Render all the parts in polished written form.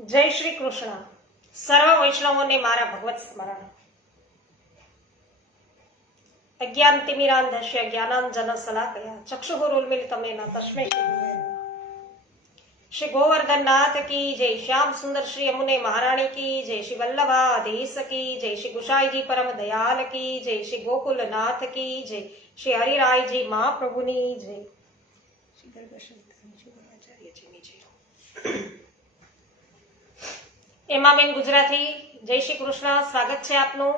જય શ્રી કૃષ્ણ. સર્વ વૈષ્ણવોને મારા ભગવત સ્મરણ. અજ્ઞાનતિમિરાંધસ્ય જ્ઞાનાંજન શલાકયા ચક્ષુરુન્મિલિતમેન તસ્મૈ શ્રી ગુરવે નમઃ. શ્રી ગોવર્ધનનાથ કી જય, શ્યામ સુંદર શ્રી યમુને મહારાણી કી જય, શ્રી વલ્લભાધીશ કી જય, શ્રી ગુસાઈજી પરમ દયાલ કી જય, શ્રી ગોકુલનાથ કી જય, શ્રી હરિરાયજી મહાપ્રભુની જય, શ્રી ગર્ગશંકરાચાર્યજીની જય. એમાબેન ગુજરાતી, જય શ્રી કૃષ્ણ. સ્વાગત છે આપનું.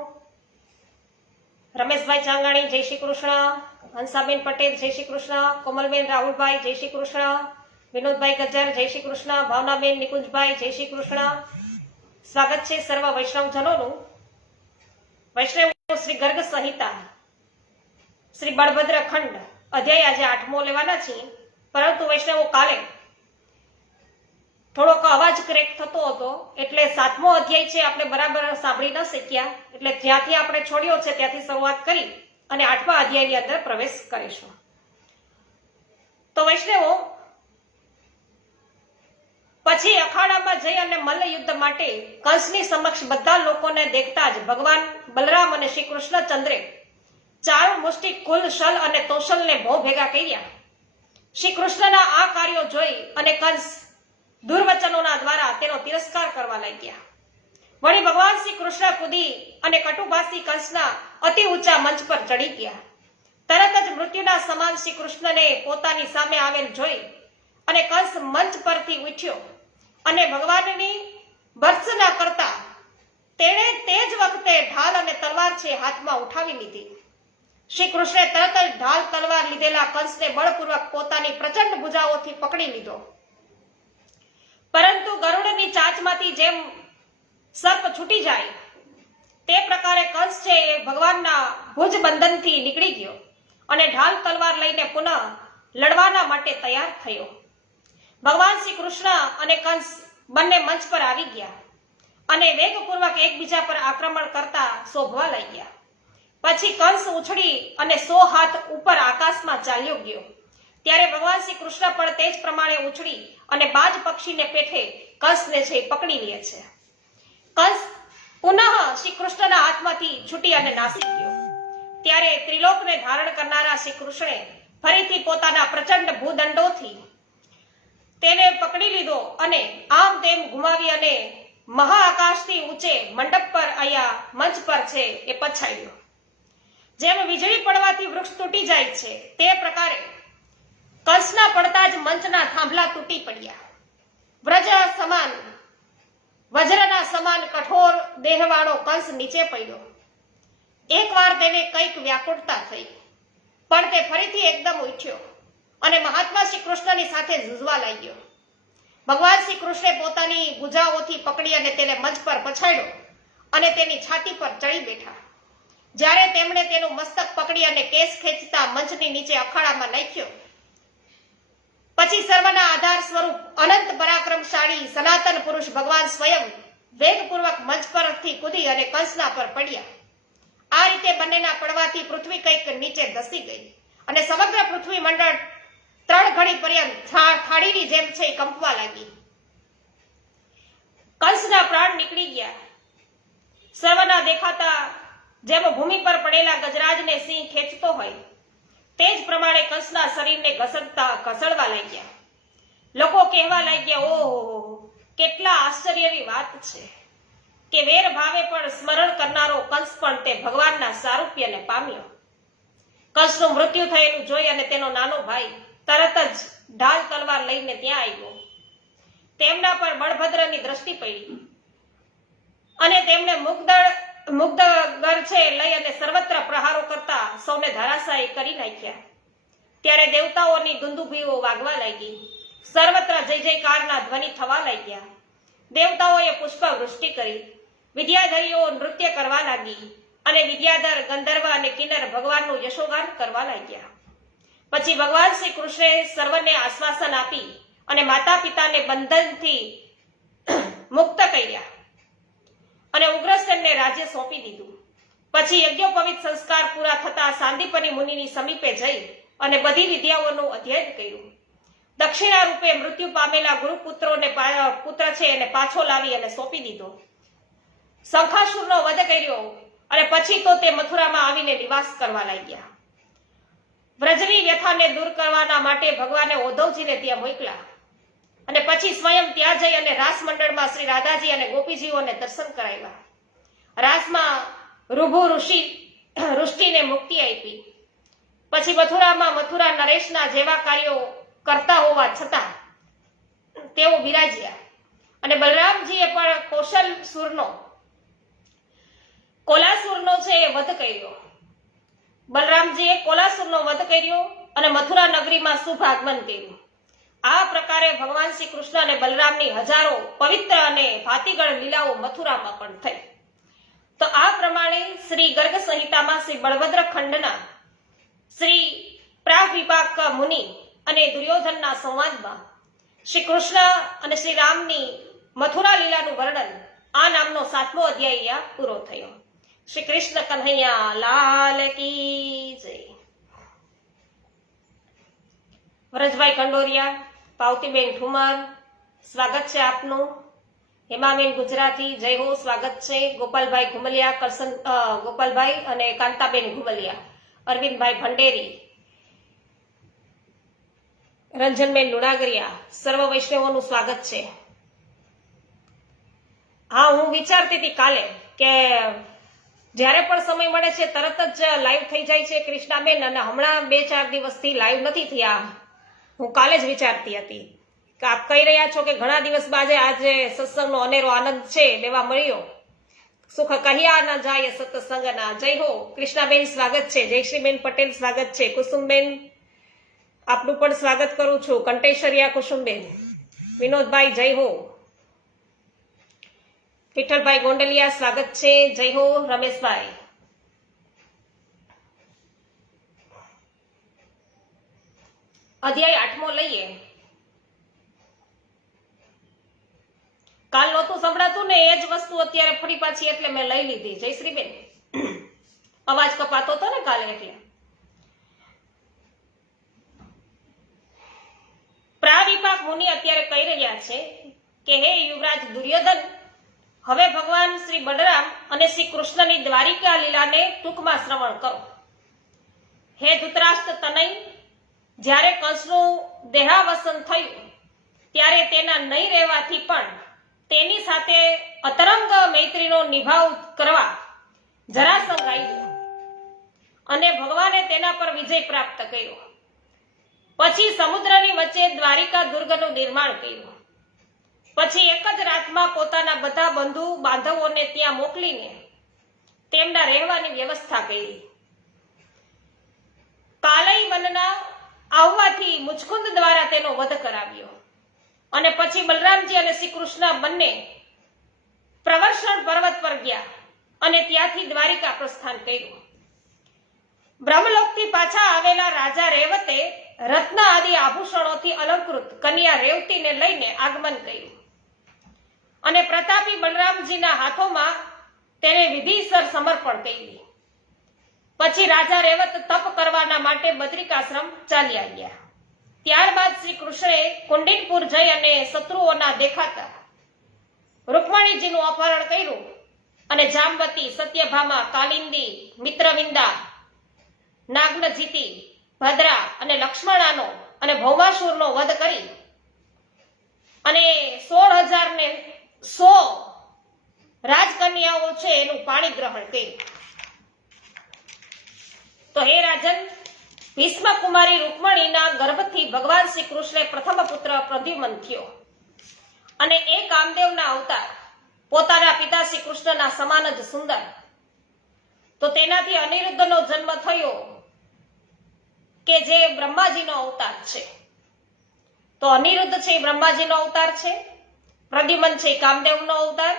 રમેશભાઈ ચાંગાણી, જય શ્રી કૃષ્ણ. હંસાબેન પટેલ, જય શ્રી કૃષ્ણ. કોમલબેન રાહુલભાઈ, જય શ્રી કૃષ્ણ. વિનોદભાઈ ગજ્જર, જય શ્રી કૃષ્ણ. ભાવનાબેન નિકુંજભાઈ, જય શ્રી કૃષ્ણ. સ્વાગત છે સર્વ વૈષ્ણવજનોનું. વૈષ્ણવ શ્રી ગર્ગ સંહિતા શ્રી બળભદ્ર ખંડ અધ્યાય આજે 8મો લેવાના છીએ, પરંતુ વૈષ્ણવો કાલે થોડોક અવાજ ક્રેક થતો હતો એટલે 7મો અધ્યાય છે આપણે બરાબર સાંભળી ન શક્યા, એટલે જ્યાંથી આપણે છોડ્યો છે ત્યાંથી શરૂઆત કરી અને 8મા અધ્યાયની અંદર પ્રવેશ કરીશું. તો વૈષ્ણવો પછી અખાડામાં જઈ અને મલ્લ યુદ્ધ માટે કંસની સમક્ષ બધા લોકોને દેખતા જ ભગવાન બલરામ અને શ્રી કૃષ્ણચંદ્રે ચાર મુષ્ટિ કુલ શલ અને તોષલને બહુ ભેગા કર્યા. શ્રી કૃષ્ણના આ કાર્યો જોઈ અને કંસ દુર્વચનોના દ્વારા તેનો તિરસ્કાર કરવા લાગ્યા. વળી ભગવાન શ્રી કૃષ્ણ કૂદી અને કટુભાષી કંસના અતિ ઊંચા મંચ પર ચડી ગયા. તરત જ મૃત્યુના સમાન શ્રી કૃષ્ણને પોતાની સામે આવેલ જોઈ અને કંસ મંચ પરથી ઉઠ્યો અને ભગવાનની ભર્ત્સના કરતા તેણે તે જ વખતે ઢાલ અને તલવાર છે હાથમાં ઉઠાવી લીધી. શ્રી કૃષ્ણે તરત જ ઢાલ તલવાર લીધેલા કંસને બળપૂર્વક પોતાની પ્રચંડ ભુજાઓથી પકડી લીધો. પરંતુ ગરુડની ચાંચમાંથી જેમ સર્પ છૂટી જાય તે પ્રકારે કંસ છે એ ભગવાનના ભુજ બંધનથી નીકળી ગયો અને ઢાલ તલવાર લઈને પુનઃ લડવાના માટે તૈયાર થયો. ભગવાન શ્રી કૃષ્ણ અને કંસ બંને મંચ પર આવી ગયા અને વેગપૂર્વક એકબીજા પર આક્રમણ કરતા શોભવા લાગ્યા. પછી કંસ ઉછળી અને 100 હાથ ઉપર આકાશમાં ચાલ્યો ગયો. ત્યારે ભગવાન શ્રી કૃષ્ણ પણ તે જ પ્રમાણે ઉછળી અને બાજ પક્ષીને પેઠે કંસને છે પકડી લે છે. કંસ પુનઃ શ્રી કૃષ્ણના હાથમાંથી છૂટી અને નાસી ગયો. ત્યારે ત્રિલોકને ધારણ કરનારા શ્રી કૃષ્ણે ફરીથી પોતાના પ્રચંડ ભૂદંડોથી તેને પકડી લીધો અને આમ તેમ ઘુમાવી અને મહાઆકાશથી ઊંચે મંડપ પર અહીંયા મંચ પર છે એ પછાડ્યો. જેમ વીજળી પડવાથી વૃક્ષ તૂટી જાય છે તે પ્રકારે કંસના પડતા જ મંચના થાંભલા તૂટી પડ્યા. વ્રજ સમાન વજ્રના સમાન કઠોર દેહવાળો કંસ નીચે પડ્યો. એકવાર તેને કંઈક વ્યાકુળતા થઈ, પણ તે ફરીથી એકદમ ઉઠ્યો અને મહાત્મા શ્રી કૃષ્ણની સાથે ઝૂઝવા લાગ્યો. ભગવાન શ્રી કૃષ્ણે પોતાની ભુજાઓથી પકડી અને તેને મંચ પર પછાડ્યો અને તેની છાતી પર ચડી બેઠા. જ્યારે તેમણે તેનું મસ્તક પકડી અને કેસ ખેંચતા મંચની નીચે અખાડામાં નાખ્યો, પછી સર્વના આધાર સ્વરૂપ અનંત પરાક્રમશાળી સનાતન પુરુષ ભગવાન સ્વયં વેગપૂર્વક મંચ પરથી કૂદી અને કંસના પર પડ્યા. આ રીતે બંનેના પડવાથી પૃથ્વી કંઈક નીચે ધસી ગઈ અને સમગ્ર પૃથ્વી મંડળ 3 ઘડી પર્યંત થાળીની જેમ છે કંપવા લાગી. કંસના પ્રાણ નીકળી ગયા. સર્વના દેખાતા જેમ ભૂમિ પર પડેલા ગજરાજને સિંહ ખેંચતો હોય તે જ પ્રમાણે કંસના શરીરને ઘસડવા લાગ્યા. લોકો કહેવા લાગ્યા, ઓહો, કેટલા આશ્ચર્યની વાત છે કે વેર ભાવે પણ સ્મરણ કરનારો કંસ પણ તે ભગવાનના સારૂપ્યને પામ્યો. કંસનું મૃત્યુ થયેલું જોઈ અને તેનો નાનો ભાઈ તરત જ ઢાલ તલવાર લઈને ત્યાં આવ્યો. તેમના પર બળભદ્રની દ્રષ્ટિ પડી અને તેમણે મુગ્ધગર છે લઈ અને સર્વત્ર પ્રહારો કરતા સૌને ધરાશાયી કરી નાખ્યા. ત્યારે દેવતાઓની દુંદુભીઓ વાગવા લાગી. સર્વત્ર જય જયકારના ધ્વનિ થવા લાગ્યા. દેવતાઓએ પુષ્પ વૃષ્ટિ કરી. વિદ્યાધરીઓ નૃત્ય કરવા લાગી અને વિદ્યાધર, ગંધર્વ અને કિન્નર ભગવાનનું યશોગાન કરવા લાગ્યા. પછી ભગવાન શ્રી કૃષ્ણે સર્વને આશ્વાસન આપી અને માતા પિતાને બંધનથી મુક્ત કર્યા અને ઉગ્રસેનને રાજ્ય સોંપી દીધું. પછી યજ્ઞોપવિત સંસ્કાર પૂરા થતા સાંદીપની મુનિની સમીપે જઈ અને બધી વિદ્યાઓનું અધ્યયન કર્યું. દક્ષિણા રૂપે મૃત્યુ પામેલા ગુરુપુત્રોને પુત્ર છે એને પાછો લાવી અને સોંપી દીધો. શંખાસુરનો વધ કર્યો અને પછી તો તે મથુરામાં આવીને નિવાસ કરવા લાગ્યા. વ્રજની વ્યથાને દૂર કરવાના માટે ભગવાને ઉદ્ધવજીને ત્યાં મોકલ્યા અને પછી સ્વયં ત્યાં જઈ અને રાસ મંડળમાં શ્રી રાધાજી અને ગોપીજીઓને દર્શન કરાવ્યા. રાસમાં ઋભુ ઋષિને મુક્તિ આપી. પછી મથુરામાં મથુરા નરેશના જેવા કાર્યો કરતા હોવા છતાં તેઓ બિરાજ્યા અને બલરામજીએ પણ કોલાસુરનો છે એ વધ કર્યો. બલરામજીએ કોલાસુરનો વધ કર્યો અને મથુરા નગરીમાં શુભ આગમન કર્યું. આ પ્રકારે ભગવાન શ્રી કૃષ્ણ અને બલરામની હજારો પવિત્ર અને ભાતીગળ લીલાઓ મથુરામાં પણ થઈ. તો આ પ્રમાણે શ્રી ગર્ગ સંહિતામાં શ્રી બળભદ્ર ખંડના શ્રી પ્રાવિપાક મુનિ અને દુર્યોધનના સંવાદમાં શ્રી કૃષ્ણ અને શ્રી રામની મથુરા લીલાનું વર્ણન આ નામનો 7મો અધ્યાય પૂરો થયો. શ્રી કૃષ્ણ કન્હૈયા લાલ કી જય. વ્રજભાઈ કંડોરિયા, પાવતીબેન ઠુમર, સ્વાગત છે આપનું. હેમાબેન ગુજરાતી, જય હો, સ્વાગત છે. ગોપાલભાઈ ઘુમલિયા, ગોપાલભાઈ અને કાંતાબેન ઘુમલિયા, અરવિંદભાઈ ભંડેરી, રંજનબેન લુણાગરિયા, સર્વ વૈષ્ણવોનું સ્વાગત છે. હા, હું વિચારતી હતી કાલે કે જ્યારે પણ સમય મળે છે તરત જ લાઈવ થઈ જાય છે કૃષ્ણાબેન, અને હમણાં 2-4 દિવસથી લાઈવ નથી થયા. હું કાલે જ વિચારતી હતી કે આપ કહી રહ્યા છો કે ઘણા દિવસ બાદ આજે સત્સંગનો અનેરો આનંદ છે લેવા મળ્યો. સુખ કહ્યા ન જાય સત્સંગના. જય હો કૃષ્ણાબેન, સ્વાગત છે. જયશ્રીબેન પટેલ, સ્વાગત છે. કુસુમબેન, આપનું પણ સ્વાગત કરું છું. કંટેશ્વરિયા કુસુમબેન, વિનોદભાઈ, જય હો. વિઠ્ઠલભાઈ ગોંડલિયા, સ્વાગત છે. જય હો. રમેશભાઈ, અધ્યાય 8મો લઈએ. કાલ નહોતું સંભળાતું ને એ જ વસ્તુ અત્યારે ફરી પાછી એટલે મેં લઈ લીધી. જયશ્રીબેન, અવાજ કપાતો હતો ને કાલે એટલે. પ્રાવિપાક મુનિ અત્યારે કહી રહ્યા છે કે હે યુવરાજ દુર્યોધન, હવે ભગવાન શ્રી બલરામ અને શ્રી કૃષ્ણની દ્વારિકા લીલાને ટૂંકમાં શ્રવણ કરો. હે ધૃતરાષ્ટ્ર તનય, જ્યારે કંસનું દેહાવસન થયું ત્યારે તેના નહીં રહેવાથી પણ તેની સાથે અતરંગ મૈત્રીનો નિભાવ કરવા જરાસંઘ આવ્યો અને ભગવાને તેના પર વિજય પ્રાપ્ત કર્યો. પછી સમુદ્રની વચ્ચે દ્વારિકા દુર્ગનું નિર્માણ કર્યું. પછી એક જ રાતમાં પોતાના બધા બંધુ બાંધવોને ત્યાં મોકલીને તેમના રહેવાની વ્યવસ્થા કરી. કાલય વનના આવવાથી મુચકુંદ દ્વારા તેનો વધ કરાવ્યો અને પછી બલરામજી અને શ્રી કૃષ્ણ બંને પ્રવર્ષણ પર્વત પર ગયા અને ત્યાંથી દ્વારિકા પ્રસ્થાન કર્યું. બ્રહ્મલોકથી પાછા આવેલા રાજા રેવતે રત્ન આદિ આભૂષણોથી અલંકૃત કન્યા રેવતીને લઈને આગમન કર્યું અને પ્રતાપી બલરામજીના હાથોમાં તેને વિધિસર સમર્પણ કરી. પછી રાજા રેવત તપ કરવાના માટે બદ્રિકાશ્રમ ચાલ્યા ગયા. ત્યારબાદ શ્રી કૃષ્ણએ કુંડિનપુર જઈ અને શત્રુઓના દેખાતા રૂકમણીજીનું અપહરણ કર્યું અને જામવતી, સત્યભામા, કાલિંદી, મિત્રવિંદા, નાગનજીતી, ભદ્રા અને લક્ષ્મણાનો અને ભૌમાસુરનો વધ કરી અને 16,000 રાજકન્યાઓ છે એનું પાણી ગ્રહણ કર્યું. તો હે રાજન, ભીષ્મ કુમારી રૂકમણીના ગર્ભથી ભગવાન શ્રી કૃષ્ણે પ્રથમ પુત્ર પ્રદ્યુમન થયો અને એ કામદેવના અવતાર પોતાના પિતા શ્રી કૃષ્ણના સમાન જ સુંદર. તો તેનાથી અનિરુદ્ધનો જન્મ થયો કે જે બ્રહ્માજીનો અવતાર છે. તો અનિરુદ્ધ છે એ બ્રહ્માજીનો અવતાર છે, પ્રદ્યુમન છે એ કામદેવનો અવતાર.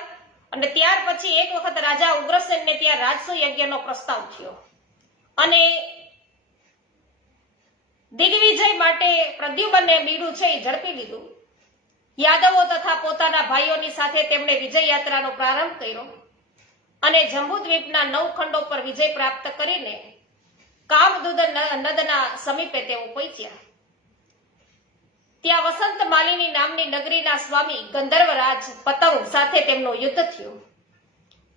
અને ત્યાર પછી એક વખત રાજા ઉગ્રસેનને ત્યાં રાજસુ યજ્ઞનો પ્રસ્તાવ થયો અને દિગ્વિજય માટે પ્રદ્યુમને બીડું છે એ ઝડપી લીધું. યાદવો તથા પોતાના ભાઈઓની સાથે તેમણે વિજય યાત્રાનો પ્રારંભ કર્યો અને જંબુદ્વીપના 9 ખંડો પર વિજય પ્રાપ્ત કરીને કામદૂધ નદના સમીપે તેઓ પહોંચ્યા. ત્યાં વસંત માલિની નામની નગરીના સ્વામી ગંધર્વરાજ પતંગ સાથે તેમનું યુદ્ધ થયું.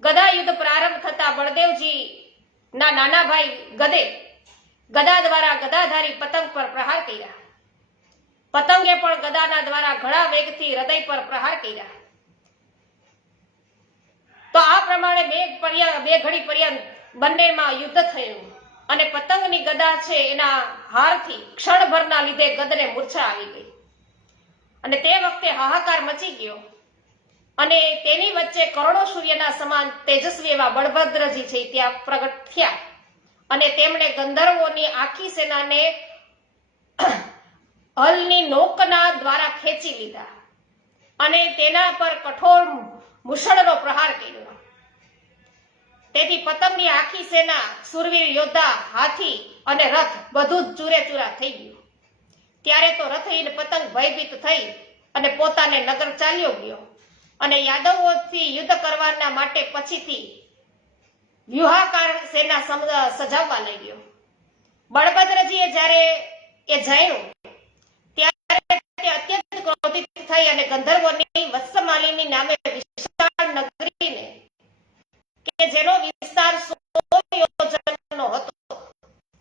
ગદા યુદ્ધ પ્રારંભ થતા બળદેવજી ના નાના ભાઈ ગદે ગદા દ્વારા ગદાધારી પતંગ પર પ્રહાર કર્યા. પતંગે પણ ગદાના દ્વારા ઘણા વેગથી હૃદય પર પ્રહાર કર્યા. તો આ પ્રમાણે બે ઘડી પર્યંત બંનેમાં યુદ્ધ થયું અને પતંગની ગદા છે એના હારથી ક્ષણભરના લીધે ગદને મૂર્છા આવી ગઈ અને તે વખતે હાહાકાર મચી ગયો અને તેની વચ્ચે કરોડો સૂર્યના સમાન તેજસ્વી એવા બળભદ્રજી છે ત્યાં પ્રગટ થયા અને તેમણે ગંધર્વોની આખી સેનાને હલની નોકના દ્વારા ખેંચી લીધા અને તેના પર કઠોર મુશળનો પ્રહાર કર્યો. તેથી પતંગની આખી સેના, સુરવીર યોદ્ધા, હાથી અને રથ બધું જ ચૂરેચૂરા થઈ ગયું. ત્યારે તો રથહીન પતંગ ભયભીત થઈ અને પોતાને નગર ચાલ્યો ગયો અને યાદવોથી યુદ્ધ કરવાના માટે પછીથી વ્યુહાકાર સેના સજાવવા લાગ્યો. બળભદ્રજીએ જ્યારે એ જાણ્યું ત્યારે તે અત્યંત ક્રોધિત થઈ અને ગંધર્વોની વત્સમાલિની નામે વિશાળ નગરીને કે જેનો વિસ્તાર 100 યોજનનો હતો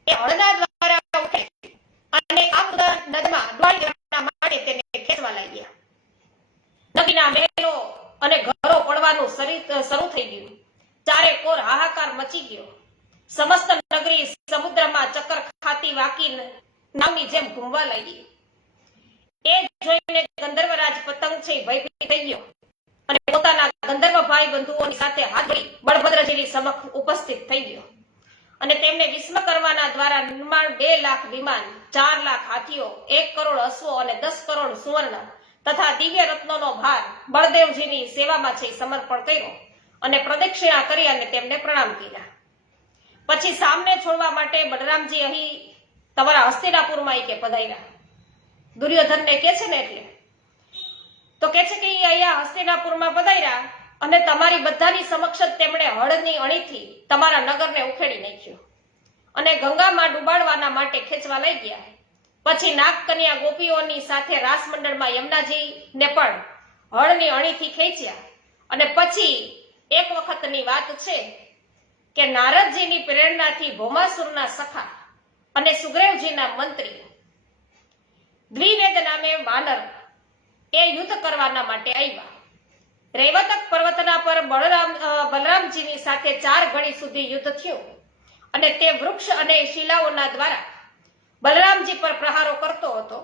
એ હળના દ્વારા ઉઠી અને આ નદીમાં ડોળી દેવા માટે તેને ખેંચવા લાગ્યા. નદીના મહેલો અને ઘરો પડવાનું શરૂ થઈ ગયું. ચારે કોર હાહાકાર મચી ગયો. સમસ્ત નગરી સમુદ્રમાં ચક્કર ખાતી વાકી નાવની જેમ ઘૂમવા લાગી. એ જોઈને ગંધર્વરાજ પતંગ છે ભયભીત થઈ ગયો અને પોતાના ગંધર્વ ભાઈ બંધુઓની સાથે હાથ ધરી બળભદ્રજીની સમક્ષ ઉપસ્થિત થઈ ગયો અને તેમને વિસ્મ કરવાના દ્વારા નિર્માણ 2 લાખ વિમાન, 4 લાખ હાથીઓ, 1 કરોડ અશ્વો અને 10 કરોડ સુવર્ણ તથા દિવ્ય રત્નોનો ભાર બળદેવજીની સેવામાં છે સમર્પણ કર્યો અને પ્રદક્ષિણા કરી અને તેમને પ્રણામ કર્યા. પછી સામને છોડવા માટે બલરામજી અહીં તમારા હસ્તિનાપુરમાં કે પધાર્યા. દુર્યોધનને કે છે ને એટલે તો કે છે કે અહીંયા હસ્તિનાપુરમાં પધાર્યા અને તમારી બધાની સમક્ષ તેમણે હળની અણીથી તમારા નગરને ઉખેડી નાખ્યું અને ગંગામાં ડુબાડવાના માટે ખેંચવા લઈ ગયા. પછી નાગકન્યા ગોપીઓની સાથે રાસમંડળમાં યમુનાજીને પણ હળની અણીથી ખેંચ્યા અને પછી એક વખતની વાત છે કે નારદજીની પ્રેરણાથી ભૌમાસુરના સખા અને સુગ્રીવજીના મંત્રી દ્વિવેદ નામે વાનર એ યુદ્ધ કરવાના માટે આવ્યા. રૈવતક પર્વતના પર બલરામજીની સાથે 4 ઘડી સુધી યુદ્ધ થયું અને તે વૃક્ષ અને શિલાઓના દ્વારા બલરામજી પર પ્રહારો કરતો હતો.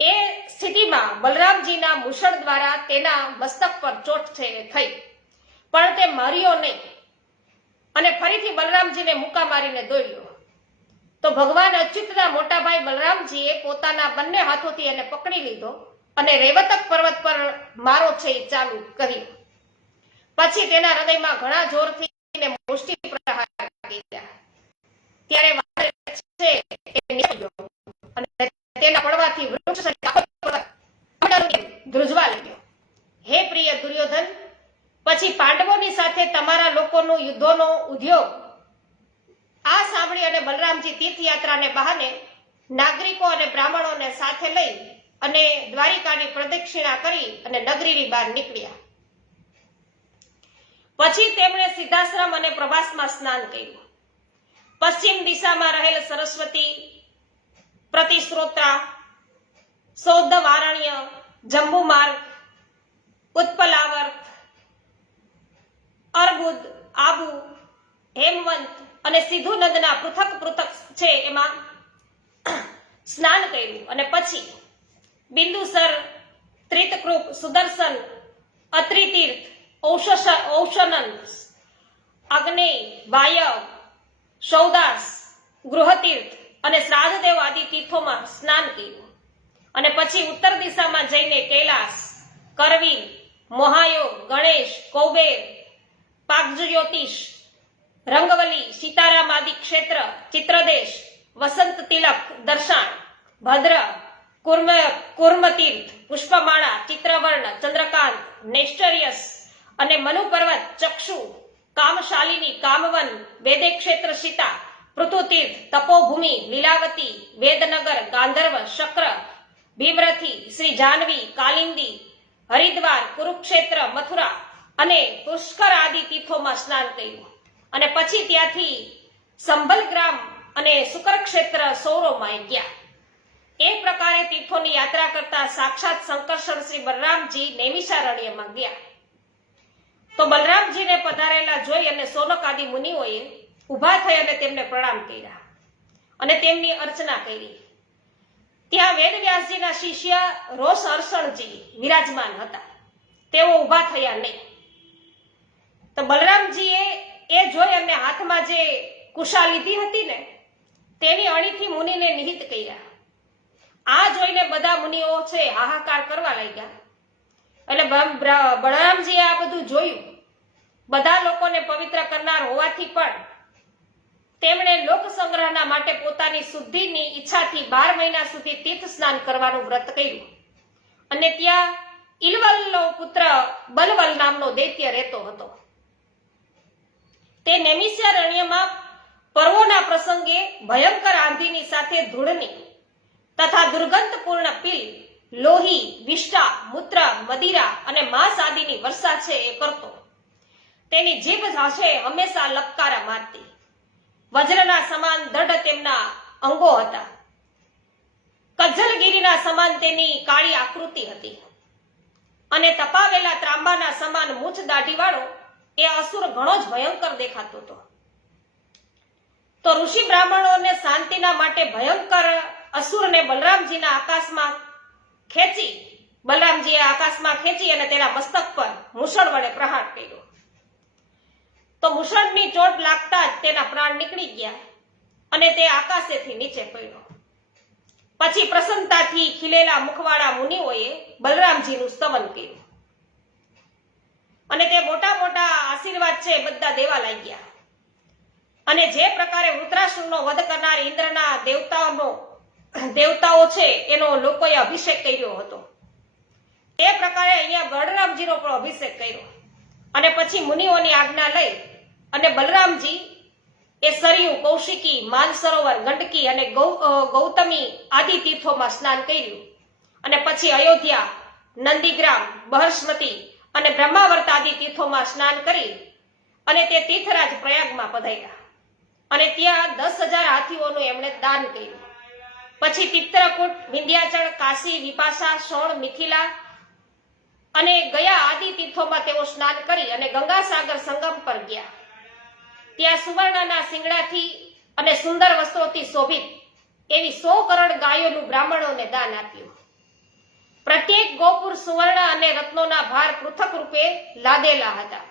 એ સ્થિતિમાં બલરામજીના મુશળ દ્વારા તેના મસ્તક પર ચોટ થઈ પણ તે મર્યો નહીં અને ફરીથી બલરામજીને મુક્કા મારીને દોડ્યો. તો ભગવાન અચ્યુતના મોટા ભાઈ બલરામજીએ પોતાના બંને હાથોથી એને પકડી લીધો અને રૈવતક પર્વત પર મારો છે ચાલુ કર્યો. પછી તેના હૃદયમાં ઘણા જોરથી મુષ્ટિ પ્રહાર કર્યા. ત્યારે વાનર છે એ નીકળ્યો અને તેના પડવાથી વૃક્ષ ધ્રુજવા લાગ્યો. હે પ્રિય દુર્યોધન, પછી પાંડવોની સાથે તમારા લોકોનો યુદ્ધોનો ઉદ્યોગ આ સાંભળી અને બલરામજી તીર્થયાત્રાને બહાને નાગરિકો અને બ્રાહ્મણોને સાથે લઈ અને દ્વારિકાની પ્રદક્ષિણા કરી અને નગરીની બહાર નીકળ્યા. પછી તેમણે સિદ્ધાશ્રમ અને પ્રભાસમાં સ્નાન કર્યું. પશ્ચિમ દિશામાં રહેલ સરસ્વતી, પ્રતિશ્રોત્રા, સૌદ્ધવારણ્ય, જંબુમાર્ગ, ઉત્પલાવર્ત, અર્બુદ, આબુ, હેમવંત અને સિંધુ નદના પૃથક છે એમાં સ્નાન કર્યું અને પછી બિંદુસર, ત્રિતકૃપ, સુદર્શન, અત્રિતીર્થ, ઔષનન, અગ્નેય, વાયવ, સૌદાસ, ગૃહતીર્થ અને શ્રાદ્ધદેવ આદિ તીર્થોમાં સ્નાન કર્યું અને પછી ઉત્તર દિશામાં જઈને કૈલાસ, કરવીર, મહાયોગ, ગણેશ, કૌબેર, પાકજ્યોતિષ, રંગવલી, સીતારામ આદિ ક્ષેત્ર, ચિત્રદેશ, વસંત તિલક, દર્શાન, ભદ્ર, કુર્મતીર્થ, પુષ્પમાળા, ચિત્રવર્ણ, ચંદ્રકાંત, નૈષ્ટર્યસ અને મનુ પર્વત, ચક્ષુ, કામશાલિની, કામવન, વેદે ક્ષેત્ર, સીતા, પૃથુતીર્થ, તપોભૂમિ, લીલાવતી, વેદનગર, ગાંધર્વ, શક્ર, ભીમરથી, શ્રી જાહ્નવી, કાલિંદી, હરિદ્વાર, કુરુક્ષેત્ર, મથુરા અને પુષ્કર આદિ તીર્થોમાં સ્નાન કર્યું અને પછી ત્યાંથી સંભલગ્રામ અને શુકરક્ષેત્ર સૌરોમાં ગયા. એ પ્રકારે તીર્થોની યાત્રા કરતા સાક્ષાત શંકરષણ શ્રી બલરામજી નૈમિષારણ્યમાં ગયા. તો બલરામજીને પધારેલા જોઈ અને સોનક આદિ મુનિઓએ ઊભા થઈ અને તેમને પ્રણામ કર્યા અને તેમની અર્ચના કરી. ત્યાં વેદવ્યાસજીના શિષ્ય રોષ હર્ષણજી વિરાજમાન હતા. તેઓ ઊભા થયા નહીં. તો બલરામજીએ એ જોઈ અને હાથમાં જે કુશા લીધી હતી ને તેની અણીથી મુનિને નિહિત કર્યા. આ જોઈને બધા મુનિઓ છે હાહાકાર કરવા લાગ્યા. એટલે બલરામજીએ આ બધું જોયું. બધા લોકોને પવિત્ર કરનાર હોવાથી પણ તેમણે લોક સંગ્રહના માટે પોતાની શુદ્ધિની ઈચ્છાથી 12 મહિના સુધી તીર્થ સ્નાન કરવાનું વ્રત કર્યું અને ત્યાં ઇલવલનો પુત્ર બલવલ નામનો દૈત્ય રહેતો હતો. તે નૈમિષારણ્યમાં પર્વોના પ્રસંગે ભયંકર આંધીની સાથે ધૂળની તથા દુર્ગંધપૂર્ણ પિલ, લોહી, વિષ્ટા, મૂત્ર, મદિરા અને માંસ આદિની વર્ષા છે એ કરતો. તેની જીભ છે હંમેશા લપકારા મારતી. વજ્રના સમાન દઢ તેમના અંગો હતા. કજ્જલગીરીના સમાન તેની કાળી આકૃતિ હતી અને તપાવેલા ત્રાંબાના સમાન મૂછ દાઢીવાળો એ અસુર ઘણો જ ભયંકર દેખાતો હતો. તો ઋષિ બ્રાહ્મણોને શાંતિના માટે ભયંકર અસુરને બલરામજીએ આકાશમાં ખેંચી અને તેના મસ્તક પર મૂષણ વડે પ્રહાર કર્યો. તો મૂષણની ચોટ લાગતા જ તેના પ્રાણ નીકળી ગયા અને તે આકાશેથી નીચે પડ્યો. પછી પ્રસન્નતાથી ખીલેલા મુખવાળા મુનિઓએ બલરામજીનું સ્તવન કર્યું અને તે મોટા મોટા આશીર્વાદ છે બધા દેવા લાગ્યા. અને જે પ્રકારે વૃત્રાસુરનો વધ કરનાર ઇન્દ્રના દેવતાઓ છે એનો લોકોએ અભિષેક કર્યો હતો તે પ્રકારે અહીંયા બલરામજીનો પણ અભિષેક કર્યો. અને પછી મુનિઓની આજ્ઞા લઈ અને બલરામજી એ સરયુ, કૌશિકી, માનસરોવર, ગંડકી અને ગૌતમી આદિ તીર્થોમાં સ્નાન કર્યું અને પછી અયોધ્યા, નંદીગ્રામ, બહર્ષમતી અને બ્રહ્માવર્ત આદિ તીર્થોમાં સ્નાન કરી અને તે તીર્થરાજ પ્રયાગમાં પધાર્યા અને ત્યાં 10,000 હાથીઓનું એમણે દાન કર્યું. પછી ચિત્રકૂટ, વિંધ્યાચળ, કાશી, વિપાશા, શોણ, મિથિલા અને ગયા આદિ તીર્થોમાં તેઓ સ્નાન કરી અને ગંગાસાગર સંગમ પર ગયા. ત્યાં સુવર્ણના શિંગડાથી અને સુંદર વસ્ત્રોથી શોભિત એવી 100 કરોડ ગાયોનું બ્રાહ્મણોને દાન આપ્યું. પ્રત્યેક ગોપુર સુવર્ણ અને રત્નોના ભાર પૃથક રૂપે લાદેલા હતા.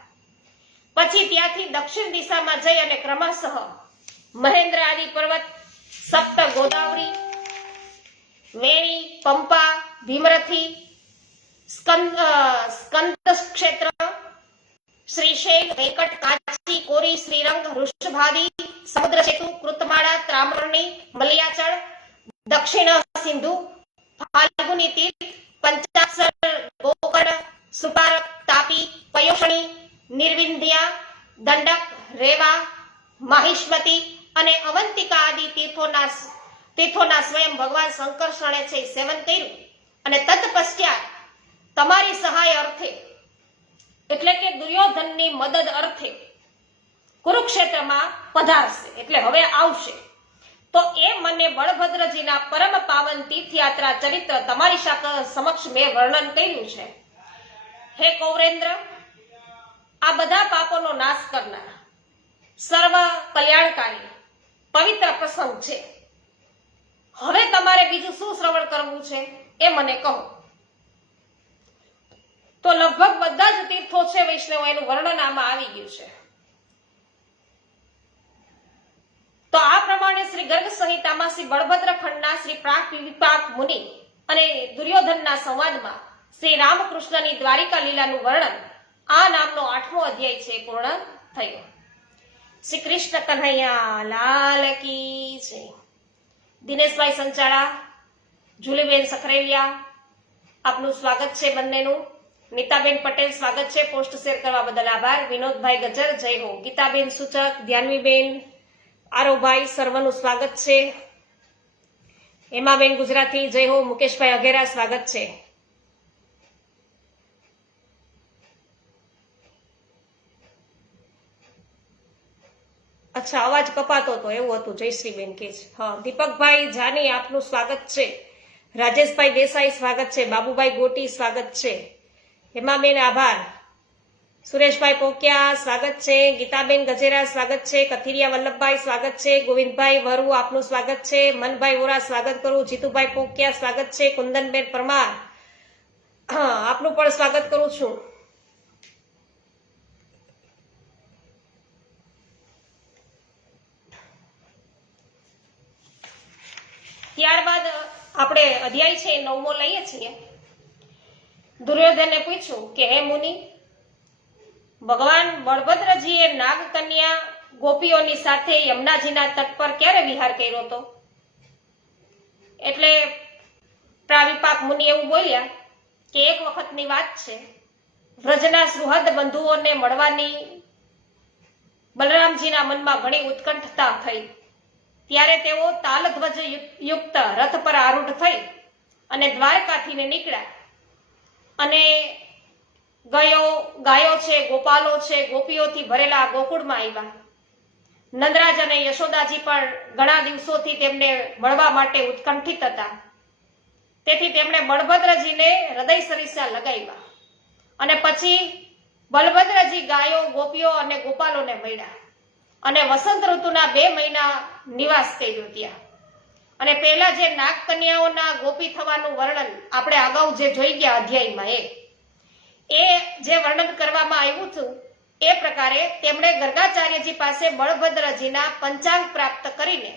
પછી ત્યાંથી દક્ષિણ દિશામાં જઈ અને ક્રમશઃ મહેન્દ્ર આદિ પર્વત, સપ્ત ગોદાવરી, વેણી, પંપા, ભીમરથી, સ્કંદ ક્ષેત્ર, શ્રીશૈલ, વેંકટ, કાચી, કોરી, શ્રીરંગ, વૃષભાદી, સમુદ્ર સેતુ, કૃતમાળા, ત્રામણી, મલિયાચળ, દક્ષિણ સિંધુ, ફાલ્ગુની તીર્થ, પંચાક્ષર, ગોકર્ણ, સુપારક, તાપી, પયોષણી, નિર્વિંધ્યા, દંડક, રેવા, માહિષ્મતી અને અવંતિકા આદિ તીર્થોના સ્વયં ભગવાન શંકરષણે છે સેવન કર્યું અને તત્પશ્ચાત તમારી સહાય અર્થે એટલે કે દુર્યોધનની મદદ અર્થે કુરુક્ષેત્રમાં પધારશે, એટલે હવે આવશે. તો એ મને બળભદ્રજીના પરમ પાવન તીર્થયાત્રા ચરિત્ર તમારી સમક્ષ મેં વર્ણન કર્યું છે. હે કૌરેન્દ્ર, આ બધા પાપોનો નાશ કરનાર સર્વ કલ્યાણકારી પવિત્ર પ્રસંગ છે. હવે તમારે બીજું શું શ્રવણ કરવું છે એ મને કહો. તો લગભગ બધા જ તીર્થો છે વૈષ્ણવ એનું વર્ણન આમાં આવી ગયું છે. તો આ પ્રમાણે શ્રી ગર્ગ સંહિતામાં શ્રી બળભદ્ર ખંડના શ્રી પ્રાક વિપાક મુનિ અને દુર્યોધનના સંવાદમાં શ્રી રામકૃષ્ણની દ્વારિકા લીલાનું વર્ણન આ નામનો 8મો અધ્યાય છે પૂર્ણ થયો. શ્રી કૃષ્ણ કન્હૈયા લાલ કી જય. દિનેશભાઈ સંચાળા, જુલીબેન સખરેલિયા, આપનું સ્વાગત છે બંનેનું. નીતાબેન પટેલ સ્વાગત છે, પોસ્ટ શેર કરવા બદલ આભાર. વિનોદભાઈ ગજર જય હો. ગીતાબેન સૂચક, ધ્યાનવીબેન, આરોભાઈ સર્વનું સ્વાગત છે. એમાબેન ગુજરાતી, જય હો. મુકેશભાઈ અઘેરા, સ્વાગત છે. અચ્છા, અવાજ કપાતો હતો એવું હતું. જયશ્રીબેન કે છે. હા, દીપકભાઈ જાની, આપનું સ્વાગત છે. રાજેશભાઈ દેસાઈ, સ્વાગત છે. બાબુભાઈ ગોટી, સ્વાગત છે. હેમાબેન આભાર. સુરેશભાઈ પોકિયા, સ્વાગત છે. ગીતાબેન ગજેરા, સ્વાગત છે. કથિરિયા વલ્લભભાઈ, સ્વાગત છે. ગોવિંદભાઈ વરુ, આપનું સ્વાગત છે. મનભાઈ વોરા, સ્વાગત કરું. જીતુભાઈ પોકિયા, સ્વાગત છે. કુંદનબેન પરમાર, આપનું પણ સ્વાગત કરું છું. ત્યારબાદ આપણે અધ્યાય છે 9મો લઈએ છીએ. દુર્યોધને પૂછ્યું કે હે મુનિ, ભગવાન બળભદ્રજીએ નાગકન્યા ગોપીઓની સાથે યમુનાજીના તટ પર ક્યારે વિહાર કર્યો હતો? એટલે પ્રાવિપાક મુનિ એવું બોલ્યા કે એક વખતની વાત છે. વ્રજના સુહૃદ બંધુઓને મળવાની બલરામજીના મનમાં ઘણી ઉત્કંઠતા થઈ. ત્યારે તેઓ તાલધ્વજ યુક્ત રથ પર આરૂઢ થઈ અને દ્વારકાથી નીકળ્યા અને ગાયો છે, ગોપાલો છે, ગોપીઓથી ભરેલા ગોકુળમાં આવ્યા. નંદરાજ અને યશોદાજી પણ ઘણા દિવસોથી તેમને મળવા માટે ઉત્કંઠિત હતા. તેથી તેમણે બળભદ્રજીને હૃદય સરીસા લગાવ્યા અને પછી બલભદ્રજી ગાયો, ગોપીઓ અને ગોપાલોને મળ્યા અને વસંત ઋતુના 2 મહિના નિવાસ કર્યો ત્યાં. અને પહેલા જે નાગકન્યાઓના ગોપી થવાનું વર્ણન આપણે અગાઉ જે જોઈ ગયા અધ્યાયમાં, એ જે વર્ણન કરવામાં આવ્યું હતું એ પ્રકારે તેમણે ગર્ગાચાર્યજી પાસે બળભદ્રજીના પંચાંગ પ્રાપ્ત કરીને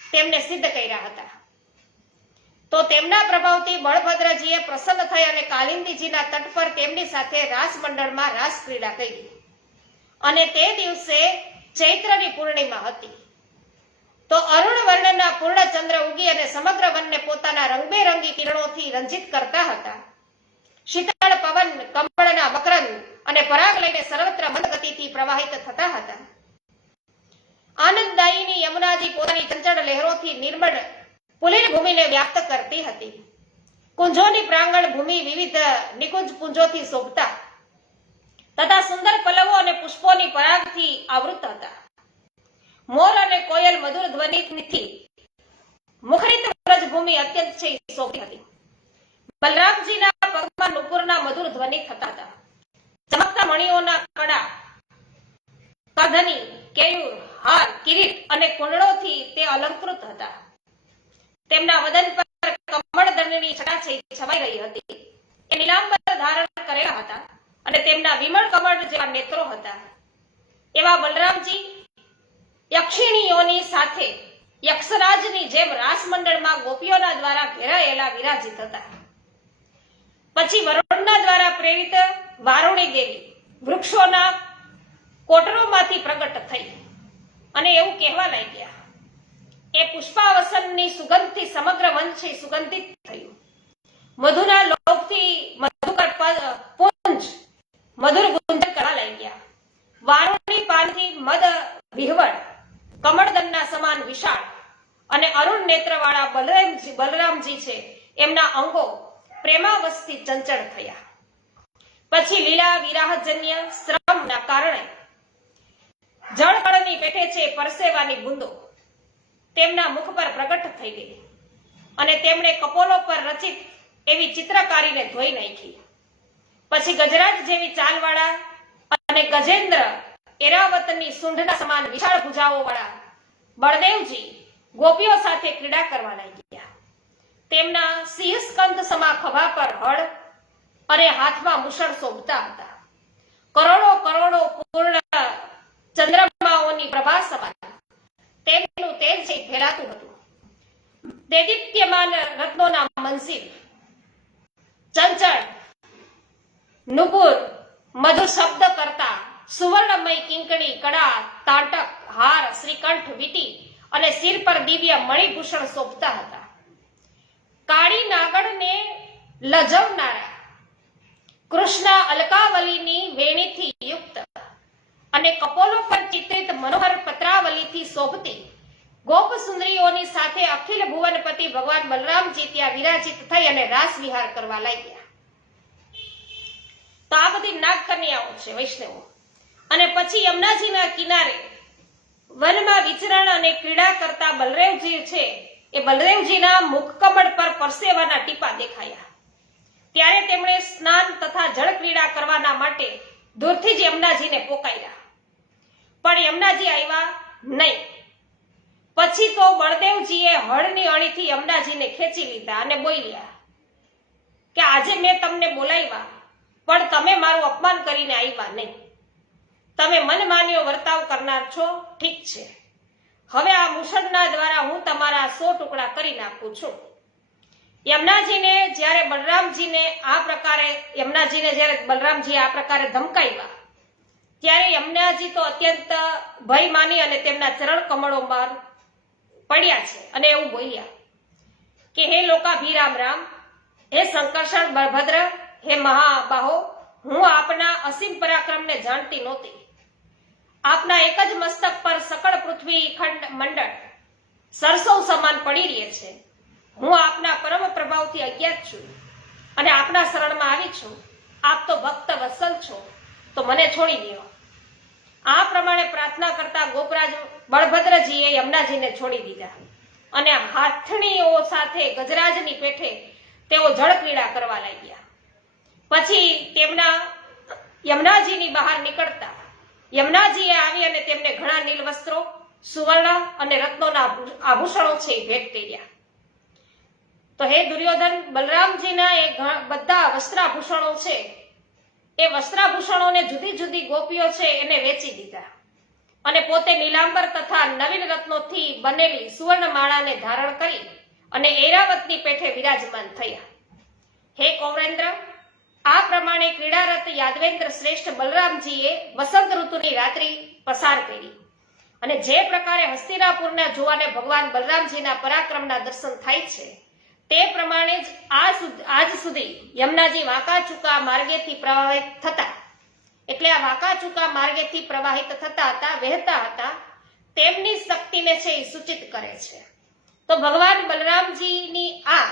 તેમને સિદ્ધ કર્યા હતા. તો તેમના પ્રભાવથી બળભદ્રજીએ પ્રસન્ન થઈ અને કાલિંદીજીના તટ પર તેમની સાથે રાસ મંડળમાં રાસ ક્રીડા કરી. અને તે દિવસે ચૈત્રની પૂર્ણિમા હતી. તો અરુણ વર્ણના પૂર્ણ ચંદ્ર ઉગી અને સમગ્ર વનને પોતાના રંગબેરંગી કિરણોથી રંજિત કરતા હતા. શીતળ પવન કમળના મકરંદ અને પરાગ લઈને સર્વત્ર મંદ ગતિથી પ્રવાહિત થતા હતા. આનંદદાયીની યમુનાજી પોતાની ચંચળ લહેરોથી નિર્મળ પુલિન ભૂમિને વ્યાપ્ત કરતી હતી. કુંજોની પ્રાંગણ ભૂમિ વિવિધ નિકુંજ પુંજોથી શોભતા તથા સુંદર પલ્લવો અને પુષ્પોની પરાગથી આવૃત હતા. મોર અને કોયલ મધુર ધ્વનિથી મુખરિત વ્રજભૂમિ અત્યંત શોભતી હતી. બલરામજીના પગમાં નુપુરના મધુર ધ્વનિ થતા હતા. ચમકતા મણિઓના કડા, કરધની, કેયુર, હાર, કિરીટ અને કુંડળોથી તે અલંકૃત હતા. તેમના વદન પર કમળદળની છટાછઈ છવાઈ રહી હતી. એ નીલાંબર ધારણ કરેલા હતા અને તેમના વિમળ કમળ જેવા નેત્રો હતા. એવા બલરામજી યક્ષિણીઓની સાથે યક્ષરાજની જેમ રાસમંડળમાં ગોપીઓના દ્વારા ઘેરાયેલા વિરાજિત હતા. પછી વરુણના દ્વારા પ્રેરિત વારુણી દેવી વૃક્ષોના કોટરોમાંથી પ્રગટ થઈ અને એવું કહેવા લાગ્યા, એ પુષ્પાવસનની સુગંધથી સમગ્ર વન છે સુગંધિત થયું. મધુના લોકથી મધુકર પુંજ મધુર ગુંજન કરવા લાગ્યા. વારુણી પાનથી મદ વિહવળ કમળદનના સમાન વિશાળ અને અરુણ નેત્રવાળા બલરામજી છે એમના અંગો પ્રેમાવસ્થથી ચંચળ થયા. પછી લીલા વિરાહજન્ય શ્રમના કારણે જળકળની પેઠે છે પરસેવાની બુંદો તેમના મુખ પર પ્રગટ થઈ ગઈ અને તેમણે કપોલો પર રચિત એવી ચિત્રકારીને ધોઈ નાખી. પછી ગજરાજ જેવી ચાલવાળા અને ગજેન્દ્ર એરાવતની સૂંઢના સમાન વિશાળ ભુજાઓ વાળા બળદેવજી ગોપીઓ સાથે ક્રીડા કરવા લાગ્યા. તેમના સિંહસ્કંદ સમા ખભા પર હળ અને હાથમાં મુશળ શોભતા હતા. કરોડો કરોડો પૂર્ણ ચંદ્રમાઓની પ્રભા સમાન તેમનું તેજ છે ફેલાતું હતું. દેદીપ્યમાન રત્નોના મંસિર, ચંચળ, નુપુર, મધુ શબ્દ કરતા સુવર્ણમય કિંકણી, કડા, તાટક, હાર, શ્રીકંઠ, વીટી અને શિર પર દિવ્ય મણિભૂષણ શોભતા હતા. કાળી નાગણને લજવનારા કૃષ્ણ અલકાવલીની વેણીથી યુક્ત અને કપોલો પર ચિત્રિત મનોહર પત્રાવલીથી શોભતી ગોપ સુંદરીઓની સાથે અખિલ ભુવનપતિ ભગવાન બલરામજી ત્યાં વિરાજિત થઈ અને રાસ વિહાર કરવા લાગ્યા. તો આ બધી નાગકન્યાઓ છે વૈષ્ણવો. અને પછી યમુનાજીના કિનારે વનમાં વિચરણ અને ક્રીડા કરતા બલદેવજી છે એ બલદેવજીના મુખકમળ પર પરસેવાના ટીપા દેખાયા. ત્યારે તેમણે સ્નાન તથા જળ ક્રીડા કરવાના માટે દૂરથી જ યમુનાજીને પોકાર્યા, પણ યમુનાજી આવ્યા નહીં. પછી તો બળદેવજીએ હળની અણીથી યમુનાજીને ખેંચી લીધા અને બોલ્યા કે આજે મેં તમને બોલાવ્યા, પણ તમે મારું અપમાન કરીને આવ્યા નહીં. તમે મનમાન્યો વર્તાવ કરનાર છો, ઠીક છે. હવે આ મુસળના દ્વારા હું તમારા 100 ટુકડા કરી નાખું છું. યમુનાજીને જ્યારે બલરામજીએ આ પ્રકારે ધમકાવ્યા, ત્યારે યમુનાજી તો અત્યંત ભય માની અને તેમના ચરણ કમળોમાં પડ્યા છે અને એવું બોલ્યા કે હે લોકાભિરામ રામ, હે સંકર્ષણ બળભદ્ર, હે મહાબાહો, હું આપના અસીમ પરાક્રમને જાણતી નહોતી. આપના એક જ મસ્તક પર સકળ પૃથ્વી ખંડ મંડળ સરસવ સમાન પડી રહે છે. હું આપના પરમ પ્રભાવથી અજ્ઞાત છું અને આપના શરણમાં આવી છું. આપ તો ભક્ત વત્સલ છો, તો મને છોડી દો. આ પ્રમાણે પ્રાર્થના કરતા ગોપરાજ બળભદ્રજીએ યમુનાજીને છોડી દીધા અને હાથણીઓ સાથે ગજરાજની પેઠે તેઓ જળ ક્રીડા કરવા લાગ્યા. પછી તેમના યમુનાજીની બહાર નીકળતા યમુનાજીએ આવી અને તેમને ઘણા નીલ વસ્ત્રો, સુવર્ણ અને રત્નોના આભૂષણો છે ભેટ કર્યા. તો હે દુર્યોધન, બલરામજીના એ બધા વસ્ત્રાભૂષણો છે એ વસ્ત્રાભૂષણોને જુદી જુદી ગોપીઓ છે એને વેચી દીધા અને પોતે નીલાંબર તથા નવીન રત્નોથી બનેલી સુવર્ણ માળાને ધારણ કરી અને ઐરાવતની પેઠે વિરાજમાન થયા. હે કૌરેન્દ્ર, આ પ્રમાણે ક્રીડારત યાદવેન્દ્ર શ્રેષ્ઠ બલરામજીએ વસંત ઋતુની રાત્રિ પસાર કરી અને જે પ્રકારે હસ્તિનાપુરના જોવાને ભગવાન બલરામજીના પરાક્રમના દર્શન થાય છે તે પ્રમાણે જ આજ સુધી યમુનાજી વાંકા ચૂકા માર્ગેથી પ્રવાહિત થતા, એટલે આ વાંકા ચૂકા માર્ગેથી પ્રવાહિત થતા હતા, વહેતા હતા, તેમની શક્તિને છે એ સૂચિત કરે છે. તો ભગવાન બલરામજીની આ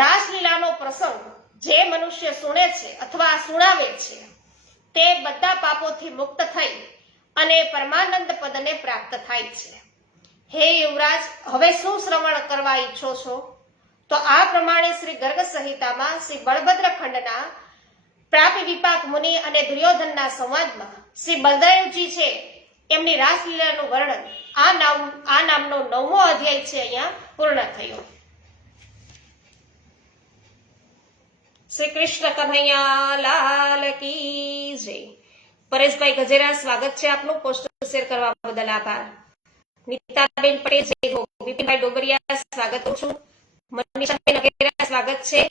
રાસલીલાનો પ્રસંગ જે મનુષ્ય સુણે છે અથવા સુણાવે છે તે બધા પાપોથી મુક્ત થઈ અને પરમાનંદ પદને પ્રાપ્ત થાય છે. હે યુવરાજ, હવે શું શ્રવણ કરવા ઈચ્છો છો? તો આ પ્રમાણે શ્રી ગર્ગ સંહિતામાં શ્રી બળભદ્ર ખંડના પ્રાપી વિપાક મુનિ અને દુર્યોધનના સંવાદમાં શ્રી બલદેવજી છે એમની રાસલીલાનું વર્ણન આ નામનો 9મો અધ્યાય છે અહીંયા પૂર્ણ થયો. શ્રી કૃષ્ણ કન્હૈયા લાલ કી જય. પરેશભાઈ ગજેરા, સ્વાગત છે આપનું. પોસ્ટ શેર કરવા બદલ આભાર. નીતાબેન પટેલ જય હો. વિપિનભાઈ ડોબરિયા, સ્વાગત કરું છું. મનીષાબેન અગેરા, સ્વાગત છે.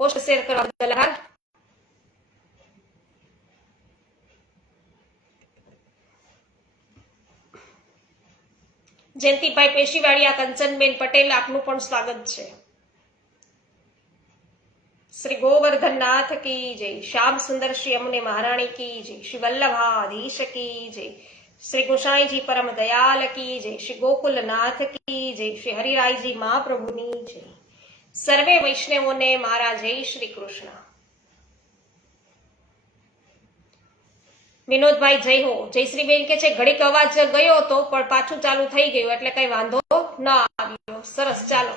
પોસ્ટ શેર કરવા બદલ આભાર. જયંતિભાઈ પેશીવાડિયા, કંચનબેન પટેલ, આપનું પણ સ્વાગત છે. શ્રી ગોવર્ધનનાથ કી જય. શ્યામ સુંદર શ્રી યમુને મહારાણી કી જય. શ્રી વલ્લભાધીશ કી જય. શ્રી ગોસાઈજી પરમ દયાલ કી જય. શ્રી ગોકુલનાથ કી જય. શ્રી હરિરાયજી મહાપ્રભુની જય. સર્વે વૈષ્ણવોને મારા જય શ્રી કૃષ્ણ. વિનોદભાઈ જય હો. જયશ્રીબેન કે છે ઘડીક અવાજ ગયો હતો પણ પાછું ચાલુ થઈ ગયું એટલે કઈ વાંધો ન આવ્યો. સરસ, ચાલો.